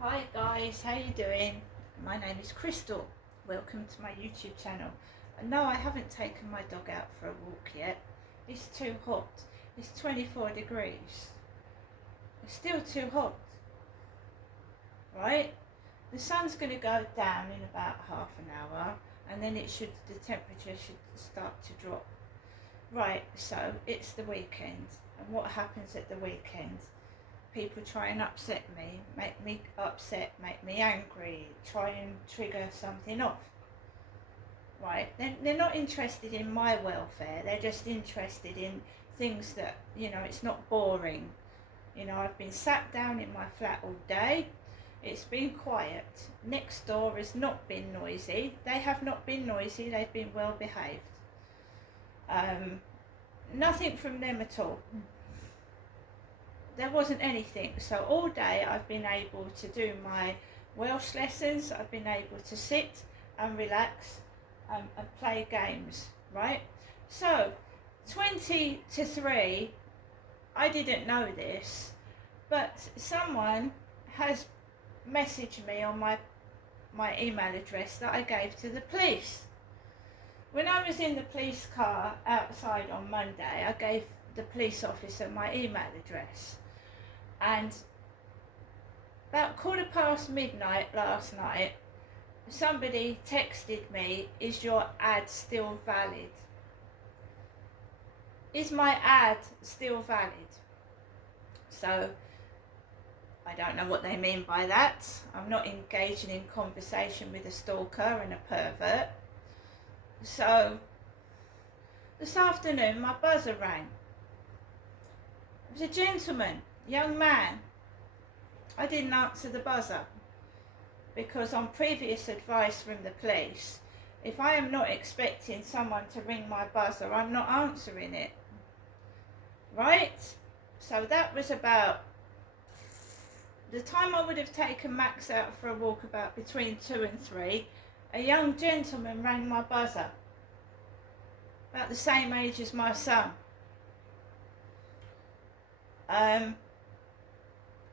Hi guys, how you doing? My name is Crystal. Welcome to my YouTube channel. No, I haven't taken my dog out for a walk yet. It's too hot. It's 24 degrees. It's still too hot, right? The sun's going to go down in about half an hour and then the temperature should start to drop. Right, so it's the weekend. And what happens at the weekend? People try and upset me, make me upset, make me angry, try and trigger something off. Right? They're not interested in my welfare, they're just interested in things that, it's not boring. I've been sat down in my flat all day, it's been quiet. Next door has not been noisy, they have not been noisy, they've been well behaved. Nothing from them at all. There wasn't anything. So all day I've been able to do my Welsh lessons, I've been able to sit and relax and play games, right? So 20 to 3, I didn't know this, but someone has messaged me on my email address that I gave to the police. When I was in the police car outside on Monday, I gave the police officer my email address. And about midnight last night, somebody texted me, "Is your ad still valid?" Is my ad still valid? So I don't know what they mean by that. I'm not engaging in conversation with a stalker and a pervert. So this afternoon my buzzer rang. It was a gentleman, young man. I didn't answer the buzzer because on previous advice from the police, if I am not expecting someone to ring my buzzer, I'm not answering it. Right? So that was about the time I would have taken Max out for a walk, about between 2 and 3. A young gentleman rang my buzzer, about the same age as my son.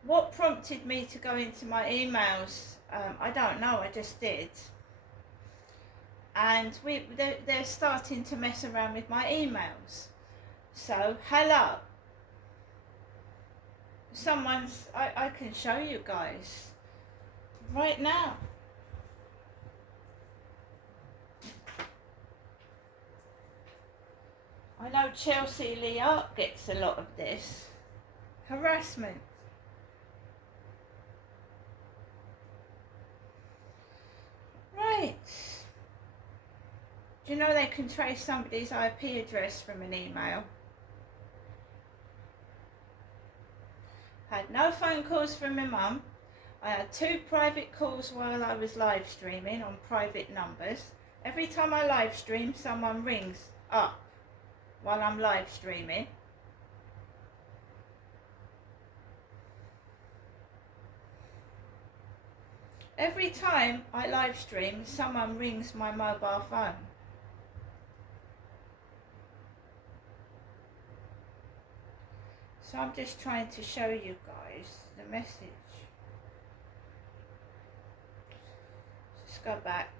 What prompted me to go into my emails? I don't know, I just did. And they're starting to mess around with my emails. So, hello. I can show you guys right now. I know Chelsea Leart gets a lot of this. Harassment. Right. Do you know they can trace somebody's IP address from an email? Had no phone calls from my mum. I had 2 private calls while I was live streaming on private numbers. Every time I live stream, someone rings up while I'm live streaming. Every time I live stream, someone rings my mobile phone. So I'm just trying to show you guys the message. Just go back.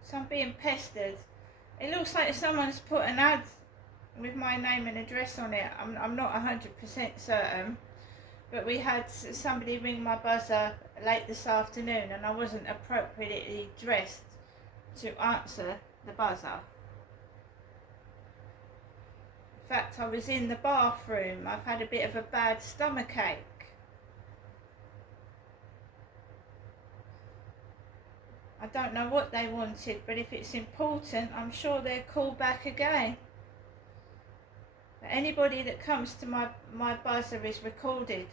So I'm being pestered. It looks like someone's put an ad with my name and address on it. I'm not 100% certain. But we had somebody ring my buzzer late this afternoon and I wasn't appropriately dressed to answer the buzzer. In fact, I was in the bathroom. I've had a bit of a bad stomachache. I don't know what they wanted, but if it's important, I'm sure they'll call back again. But anybody that comes to my buzzer is recorded.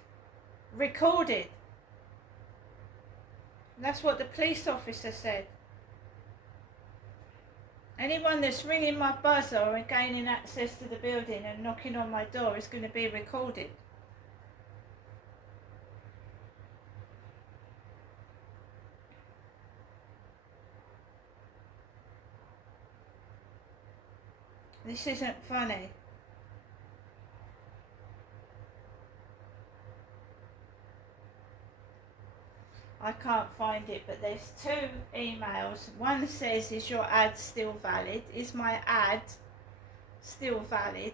Recorded. That's what the police officer said. Anyone that's ringing my buzzer or gaining access to the building and knocking on my door is going to be recorded. This isn't funny. I can't find it, but there's 2 emails. One says, is your ad still valid? Is my ad still valid?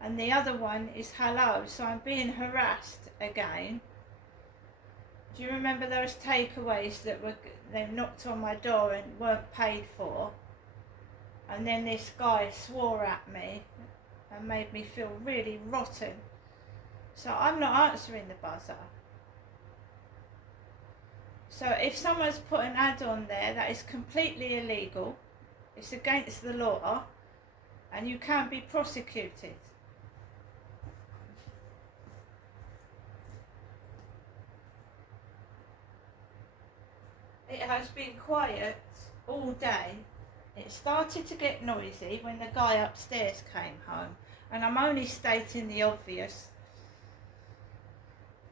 And the other one is, hello, so I'm being harassed again. Do you remember those takeaways that they knocked on my door and weren't paid for? And then this guy swore at me and made me feel really rotten. So I'm not answering the buzzer. So if someone's put an ad on there that is completely illegal, it's against the law, and you can be prosecuted. It has been quiet all day. It started to get noisy when the guy upstairs came home, and I'm only stating the obvious.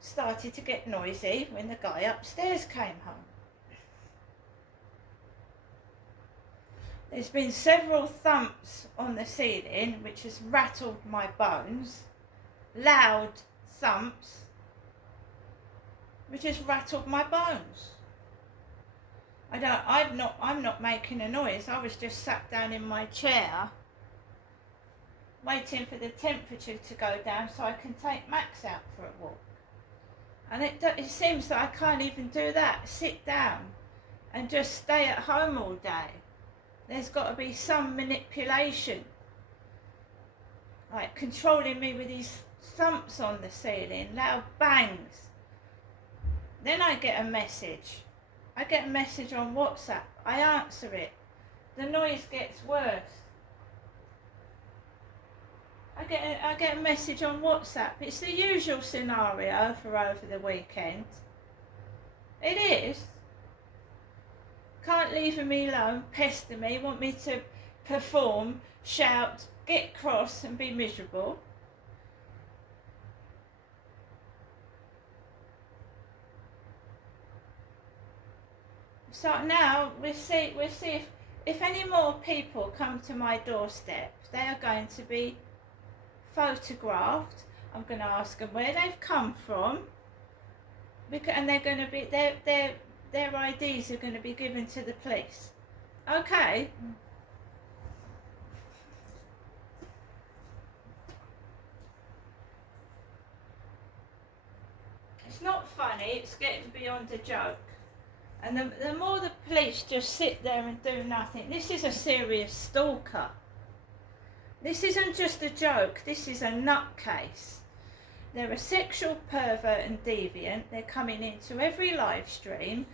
Started to get noisy when the guy upstairs came home. There's been several thumps on the ceiling which has rattled my bones. Loud thumps which has rattled my bones. I'm not making a noise. I was just sat down in my chair waiting for the temperature to go down so I can take Max out for a walk. And it seems that I can't even do that, sit down and just stay at home all day. There's got to be some manipulation, like controlling me with these thumps on the ceiling, loud bangs. Then I get a message. I get a message on WhatsApp. I answer it. The noise gets worse. I get a message on WhatsApp. It's the usual scenario for over the weekend. It is. Can't leave me alone, pester me, want me to perform, shout, get cross and be miserable. So now we'll see if any more people come to my doorstep. They are going to be photographed. I'm going to ask them where they've come from, and they're going to be their IDs are going to be given to the police. Okay. It's not funny. It's getting beyond a joke. And the more the police just sit there and do nothing. This is a serious stalker. This isn't just a joke, this is a nutcase. They're a sexual pervert and deviant. They're coming into every live stream.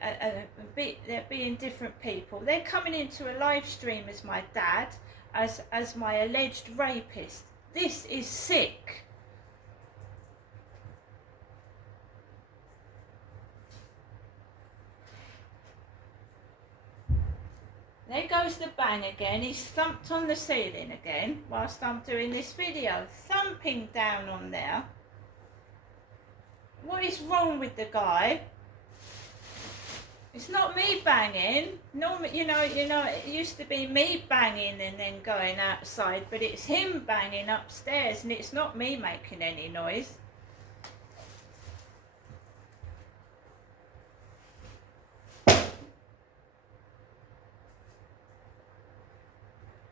They're being different people. They're coming into a live stream as my dad, as my alleged rapist. This is sick. There goes the bang again. He's thumped on the ceiling again whilst I'm doing this video. Thumping down on there. What is wrong with the guy? It's not me banging. Normally, you know, it used to be me banging and then going outside, but it's him banging upstairs and it's not me making any noise.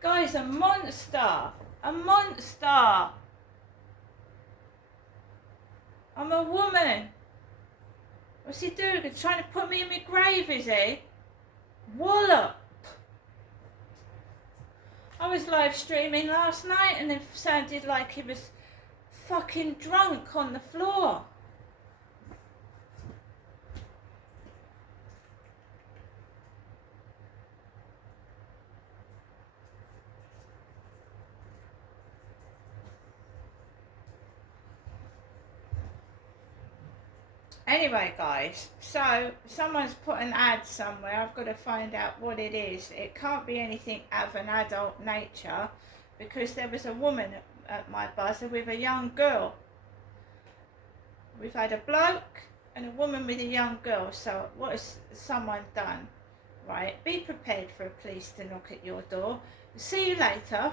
Guy's a monster. A monster. I'm a woman. What's he doing? Trying to put me in my grave, is he? Wallop. I was live streaming last night and it sounded like he was fucking drunk on the floor. Anyway, guys, so someone's put an ad somewhere. I've got to find out what it is. It can't be anything of an adult nature because there was a woman at my buzzer with a young girl. We've had a bloke and a woman with a young girl. So what has someone done? Right, be prepared for a police to knock at your door. See you later.